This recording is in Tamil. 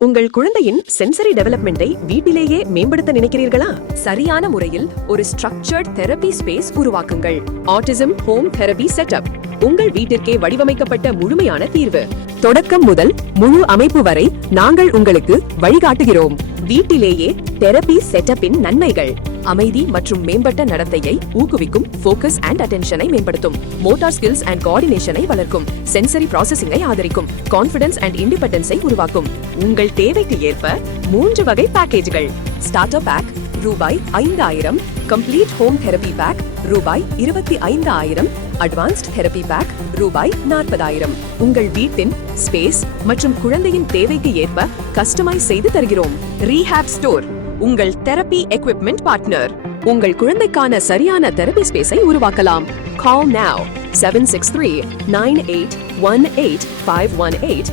உங்கள் குழந்தையின் சென்சரி டெவலப்மெண்ட்டை வீட்டிலேயே மேம்படுத்த நினைக்கிறீர்களா? சரியான முறையில் ஒரு ஸ்ட்ரக்சர்ட் தெரபி ஸ்பேஸ் உருவாக்குங்கள். ஆட்டிசம் ஹோம் தெரபி செட்டப் உங்கள் வீட்டிற்கே வடிவமைக்கப்பட்ட முழுமையான தீர்வு. தொடக்கம் முதல் முழு அமைப்பு வரை நாங்கள் உங்களுக்கு வழிகாட்டுகிறோம். வீட்டிலேயே தெரபி செட்டப்பின் நன்மைகள்: அமைதி மற்றும் மேம்பட்ட நடத்தையை ஊக்குவிக்கும், ஃபோக்கஸ் அண்ட் அட்டென்ஷனை மேம்படுத்தும், மோட்டார் ஸ்கில்ஸ் அண்ட் கோஆர்டினேஷனை வளர்க்கும், சென்சரி ப்ராசஸிங்கை ஆதரிக்கும், கான்ஃபிடன்ஸ் அண்ட் இண்டிபெண்டன்ஸை உருவாக்கும். உங்கள் தேவைக்கு ஏற்ப 3 வகை பேக்கேஜ்கள்: ஸ்டார்டர் பேக் ரூபாய் 5000, கம்ப்ளீட் ஹோம் தெரபி பேக் ரூபாய் 25000, அட்வான்ஸ்ட் தெரபி பேக் ரூபாய் 40000. உங்கள் வீட்டின் ஸ்பேஸ் மற்றும் குழந்தையின் தேவைக்கு ஏற்ப கஸ்டமைஸ் செய்து தருகிறோம். ரீஹாப் ஸ்டோர் உங்கள் தெரபி எக்விப்மெண்ட் பார்ட்னர். உங்கள் குழந்தைக்கான சரியான தெரபி ஸ்பேஸை உருவாக்கலாம். Call now 763-9818-518